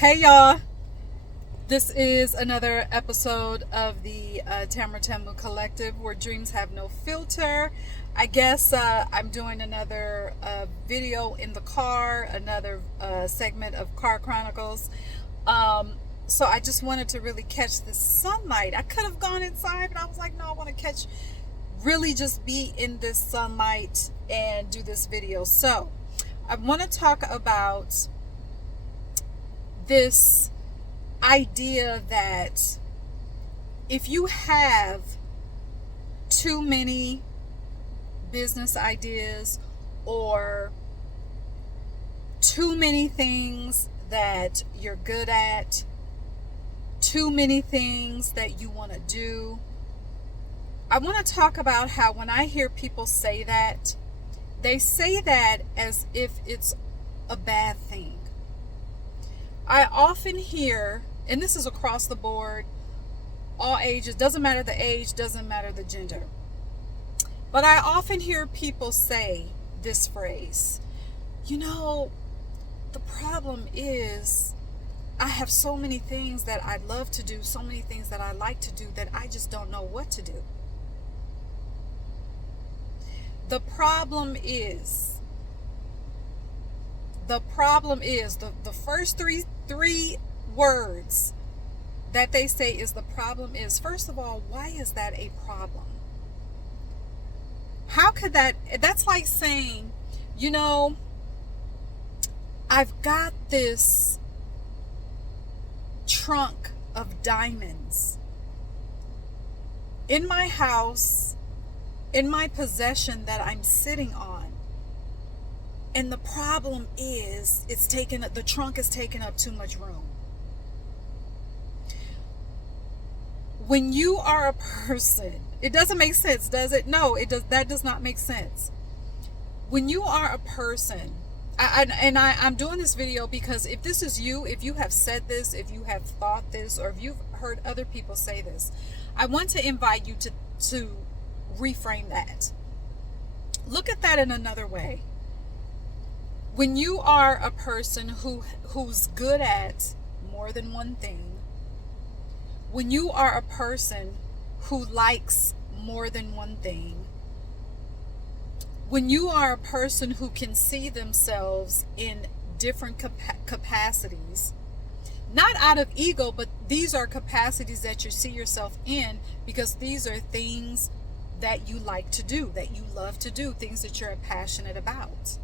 Hey y'all, this is another episode of the Tamra Temu Collective where dreams have no filter. I guess I'm doing another video in the car, another segment of Car Chronicles. So I just wanted to really catch the sunlight. I could have gone inside, but I was like, no, I want to really just be in this sunlight and do this video. So I want to talk about this idea that if you have too many business ideas or too many things that you're good at, too many things that you want to do, I want to talk about how when I hear people say that, they say that as if it's a bad thing. I often hear, and this is across the board, all ages, doesn't matter the age, doesn't matter the gender, but I often hear people say this phrase, the problem is I have so many things that I'd love to do, so many things that I like to do that I just don't know what to do. The problem is the first three words that they say is the problem is, first of all, why is that a problem? How could that's like saying, I've got this trunk of diamonds in my house, in my possession that I'm sitting on. And the problem is the trunk is taking up too much room. When you are a person, it doesn't make sense, does it? No, it does. That does not make sense. When you are a person, I'm doing this video because if this is you, if you have said this, if you have thought this, or if you've heard other people say this, I want to invite you to reframe that. Look at that in another way. When you are a person who's good at more than one thing, when you are a person who likes more than one thing, when you are a person who can see themselves in different capacities, not out of ego, but these are capacities that you see yourself in because these are things that you like to do, that you love to do, things that you're passionate about.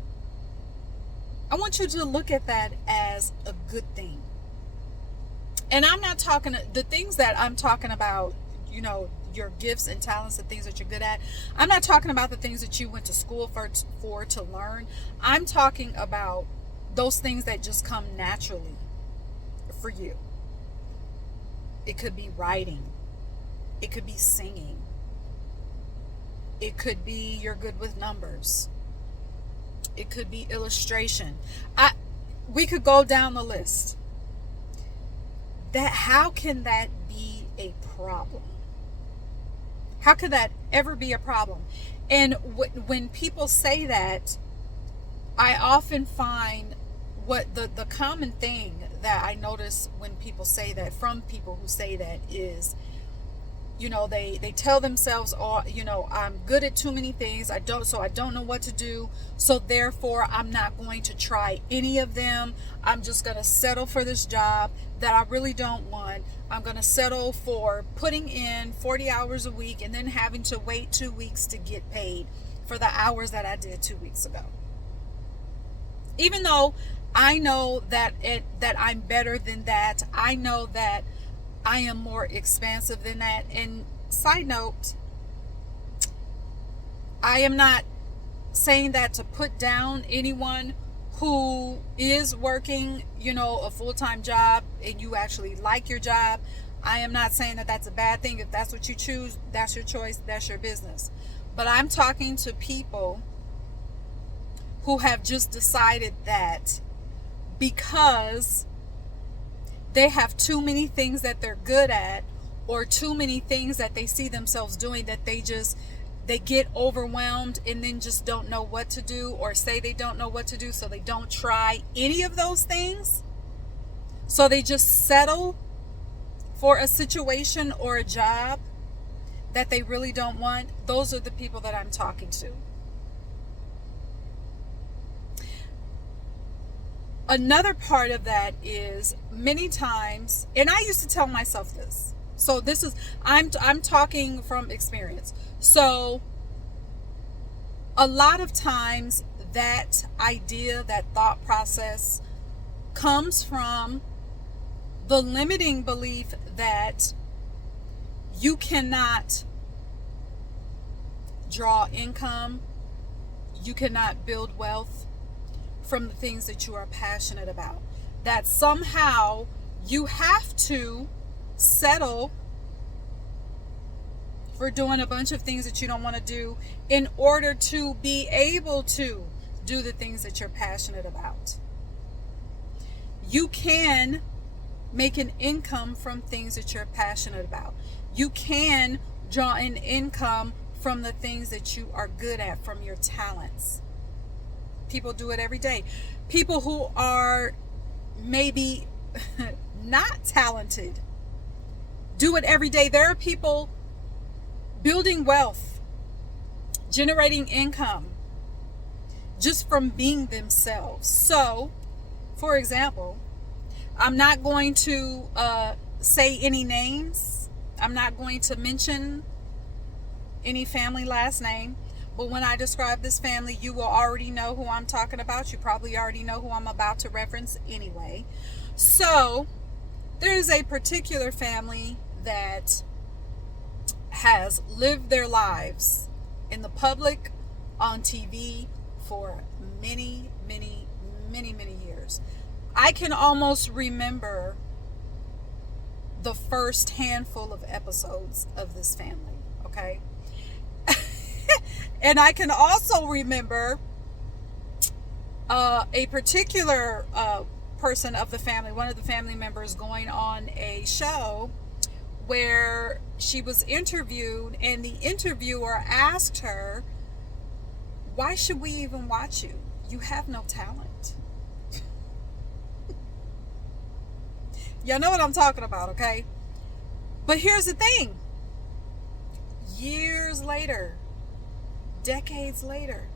I want you to look at that as a good thing. And I'm not talking, the things that I'm talking about, your gifts and talents, the things that you're good at. I'm not talking about the things that you went to school for to learn. I'm talking about those things that just come naturally for you. It could be writing. It could be singing. It could be you're good with numbers. It could be illustration. We could go down the list. How can that be a problem? How could that ever be a problem? And when people say that, I often find what the common thing that I notice when people say that, from people who say that, is they tell themselves, I'm good at too many things, I don't know what to do, so therefore I'm not going to try any of them. I'm just going to settle for this job that I really don't want. I'm going to settle for putting in 40 hours a week and then having to wait 2 weeks to get paid for the hours that I did 2 weeks ago. Even though I know that I'm better than that, I know that I am more expansive than that. And side note, I am not saying that to put down anyone who is working, a full-time job and you actually like your job. I am not saying that that's a bad thing. If that's what you choose, that's your choice, that's your business. But I'm talking to people who have just decided that because they have too many things that they're good at, or too many things that they see themselves doing, that they get overwhelmed and then just don't know what to do, or say they don't know what to do, so they don't try any of those things. So they just settle for a situation or a job that they really don't want. Those are the people that I'm talking to. Another part of that is many times, and I used to tell myself this. So this is, I'm talking from experience. So a lot of times that idea, that thought process comes from the limiting belief that you cannot draw income, you cannot build wealth from the things that you are passionate about. That somehow you have to settle for doing a bunch of things that you don't want to do in order to be able to do the things that you're passionate about. You can make an income from things that you're passionate about. You can draw an income from the things that you are good at, from your talents. People do it every day. People who are maybe not talented do it every day. There are people building wealth, generating income just from being themselves. So, for example, I'm not going to say any names. I'm not going to mention any family last name. But when I describe this family, you will already know who I'm talking about. You probably already know who I'm about to reference anyway. So there's a particular family that has lived their lives in the public, on TV for many, many, many, many years. I can almost remember the first handful of episodes of this family, okay? And I can also remember a particular person of the family, one of the family members, going on a show where she was interviewed, and the interviewer asked her, "Why should we even watch you? You have no talent." Y'all know what I'm talking about, okay? But here's the thing. Years later, decades later,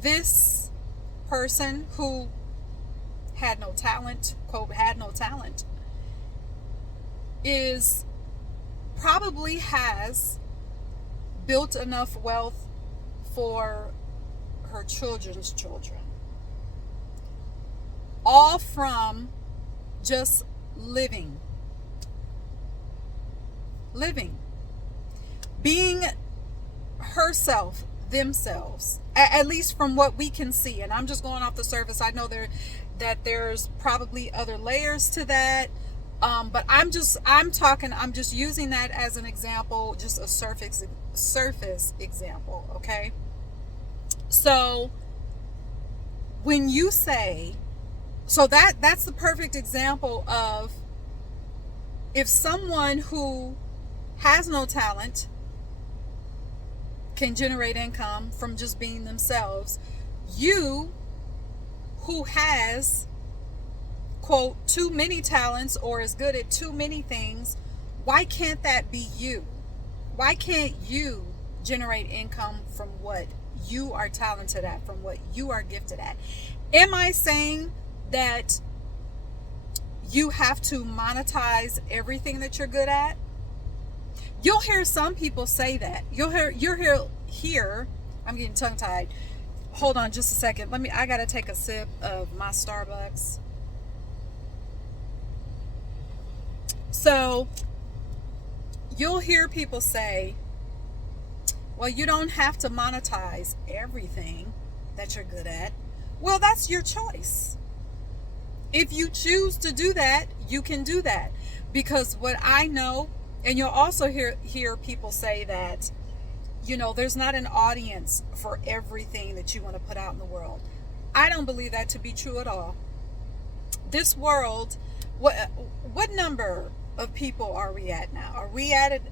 this person who had no talent, quote, had no talent, is probably has built enough wealth for her children's children. All from just living, being herself, themselves, at least from what we can see. And I'm just going off the surface. I know that there's probably other layers to that, but I'm just using that as an example, just a surface example, okay? So when you say, so that's the perfect example of if someone who has no talent can generate income from just being themselves, you who has, quote, too many talents or is good at too many things, why can't that be you? Why can't you generate income from what you are talented at, from what you are gifted at? Am I saying that you have to monetize everything that you're good at? You'll hear some people say that. You'll hear, I'm getting tongue tied. Hold on just a second. I gotta take a sip of my Starbucks. So you'll hear people say, well, you don't have to monetize everything that you're good at. Well, that's your choice. If you choose to do that, you can do that. Because what I know, and you'll also hear people say that, there's not an audience for everything that you want to put out in the world. I don't believe that to be true at all. This world, what number of people are we at now? Are we at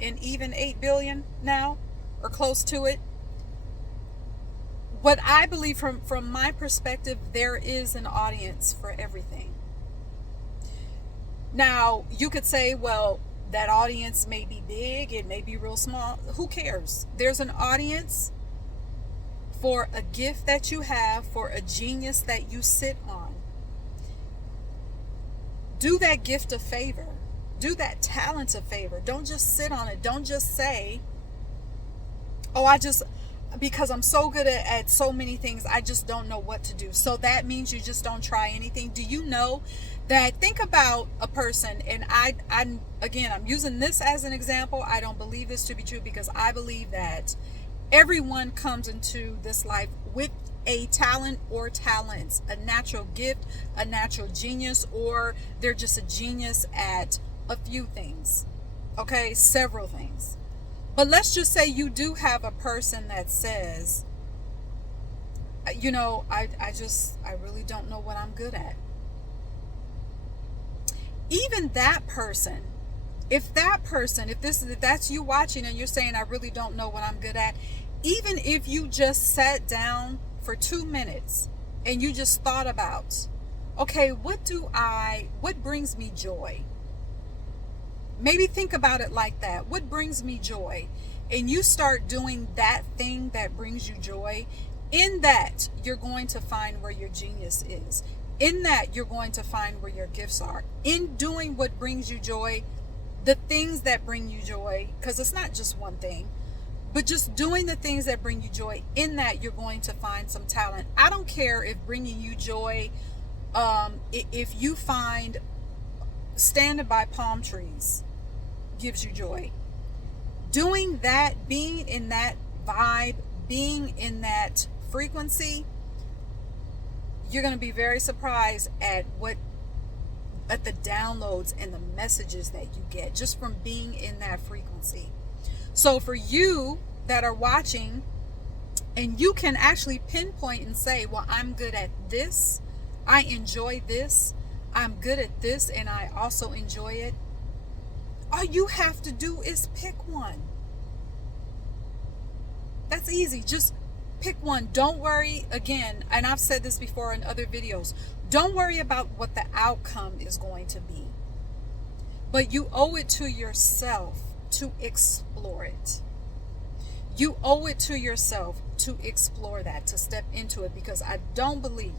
an even 8 billion now, or close to it? What I believe from my perspective, there is an audience for everything. Now, you could say, well, that audience may be big, it may be real small. Who cares? There's an audience for a gift that you have, for a genius that you sit on. Do that gift a favor. Do that talent a favor. Don't just sit on it. Don't just say, oh, because I'm so good at so many things, I just don't know what to do. So that means you just don't try anything. Do you know that? Think about a person, and I'm using this as an example. I don't believe this to be true, because I believe that everyone comes into this life with a talent or talents, a natural gift, a natural genius, or they're just a genius at a few things. Okay, several things. But let's just say you do have a person that says, I really don't know what I'm good at. Even that person, if that's you watching and you're saying, I really don't know what I'm good at, even if you just sat down for 2 minutes and you just thought about, okay, what brings me joy? Maybe think about it like that. What brings me joy? And you start doing that thing that brings you joy. In that, you're going to find where your genius is. In that, you're going to find where your gifts are. In doing what brings you joy, the things that bring you joy, because it's not just one thing, but just doing the things that bring you joy, in that you're going to find some talent. I don't care if bringing you joy, if you find standing by palm trees gives you joy. Doing that, being in that vibe, being in that frequency, you're going to be very surprised at the downloads and the messages that you get just from being in that frequency. So for you that are watching, and you can actually pinpoint and say, well, I'm good at this, I enjoy this, I'm good at this, and I also enjoy it. All you have to do is pick one. That's easy. Just pick one. Don't worry, again, and I've said this before in other videos, don't worry about what the outcome is going to be. But you owe it to yourself to explore it. You owe it to yourself to explore that, to step into it, because I don't believe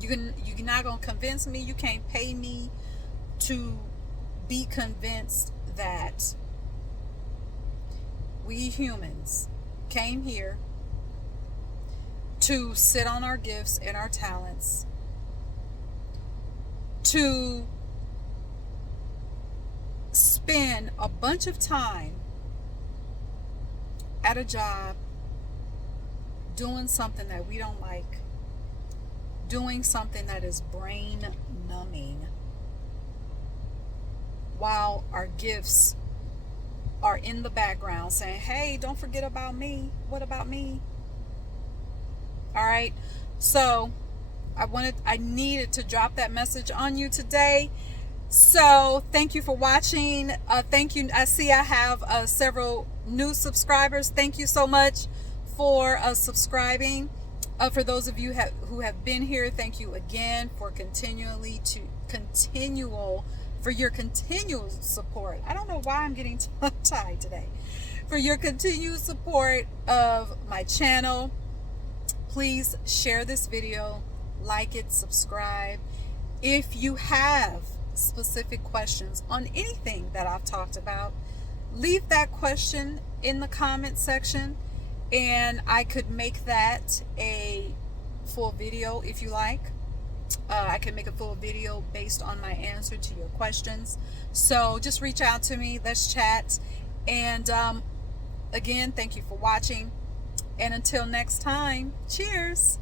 you're not going to convince me. You can't pay me to be convinced that we humans came here to sit on our gifts and our talents, to spend a bunch of time at a job doing something that we don't like, doing something that is brain numbing, while our gifts are in the background saying, hey, don't forget about me. What about me? All right. So I needed to drop that message on you today. So thank you for watching. Thank you. I see I have several new subscribers. Thank you so much for subscribing. For those of you who have been here, thank you again for for your continual support. I don't know why I'm getting tongue-tied today. For your continued support of my channel. Please share this video, like it, subscribe. If you have specific questions on anything that I've talked about, leave that question in the comment section, and I could make that a full video if you like. I can make a full video based on my answer to your questions. So just reach out to me. Let's chat. And again, thank you for watching. And until next time, cheers.